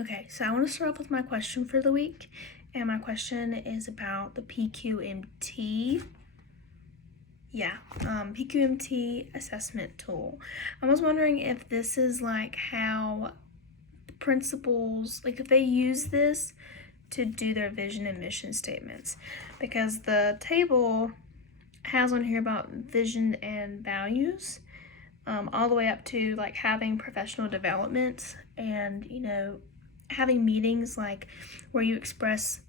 Okay, so I want to start off with my question for the week, and my question is about the PQMT. PQMT assessment tool. I was wondering if this is like how the principals, like if they use this to do their vision and mission statements, because the table has on here about vision and values, all the way up to like having professional development and having meetings like where you express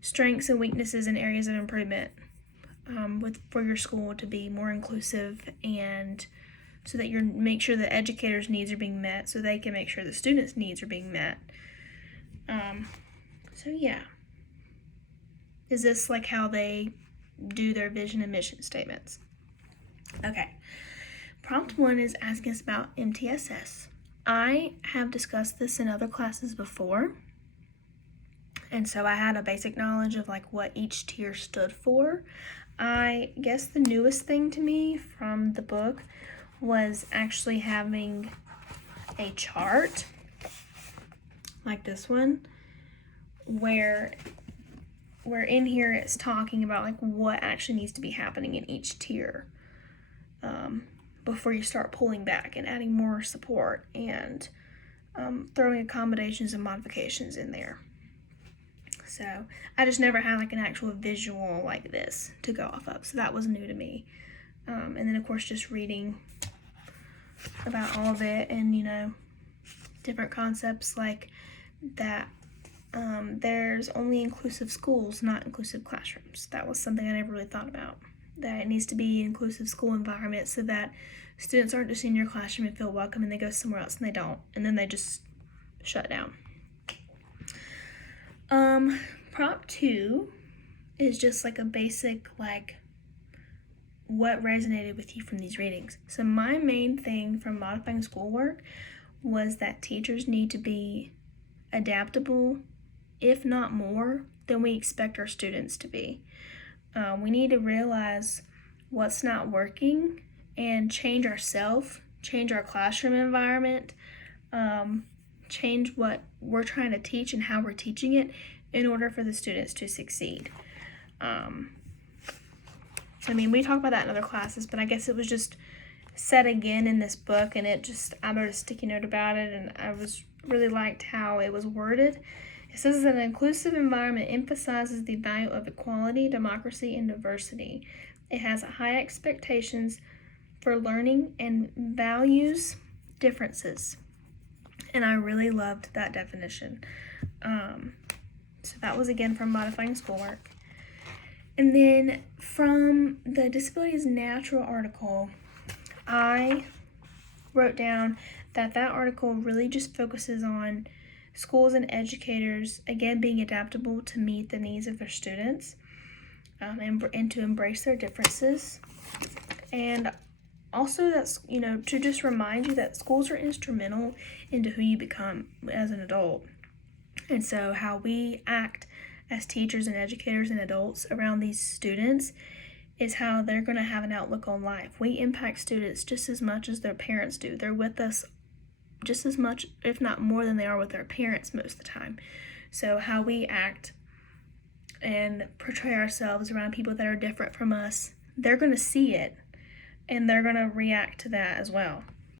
strengths and weaknesses and areas of improvement for your school to be more inclusive, and so that you make sure the educators' needs are being met, so they can make sure the students' needs are being met. Is this like how they do their vision and mission statements? Okay. Prompt 1 is asking us about MTSS. I have discussed this in other classes before, and so I had a basic knowledge of like what each tier stood for. I guess the newest thing to me from the book was actually having a chart like this one, where in here it's talking about like what actually needs to be happening in each tier before you start pulling back and adding more support and throwing accommodations and modifications in there. So I just never had like an actual visual like this to go off of, so that was new to me. And then of course just reading about all of it, and different concepts like that. There's only inclusive schools, not inclusive classrooms. That was something I never really thought about. That it needs to be an inclusive school environment so that students aren't just in your classroom and feel welcome and they go somewhere else and they don't, and then they just shut down. Prompt 2 is just like a basic like what resonated with you from these readings. So my main thing from modifying schoolwork was that teachers need to be adaptable, if not more, than we expect our students to be. We need to realize what's not working and change ourselves, change our classroom environment, change what we're trying to teach and how we're teaching it in order for the students to succeed. We talk about that in other classes, but I guess it was just said again in this book, and I wrote a sticky note about it, and I really liked how it was worded. It says that an inclusive environment emphasizes the value of equality, democracy, and diversity. It has high expectations for learning and values differences. And I really loved that definition. So that was again from Modifying Schoolwork. And then from the Disability is Natural article, I wrote down that article really just focuses on schools and educators, again, being adaptable to meet the needs of their students, and to embrace their differences. And also that's, to just remind you that schools are instrumental into who you become as an adult. And so how we act as teachers and educators and adults around these students is how they're going to have an outlook on life. We impact students just as much as their parents do. They're with us just as much, if not more, than they are with their parents most of the time. So how we act and portray ourselves around people that are different from us, they're going to see it, and they're going to react to that as well.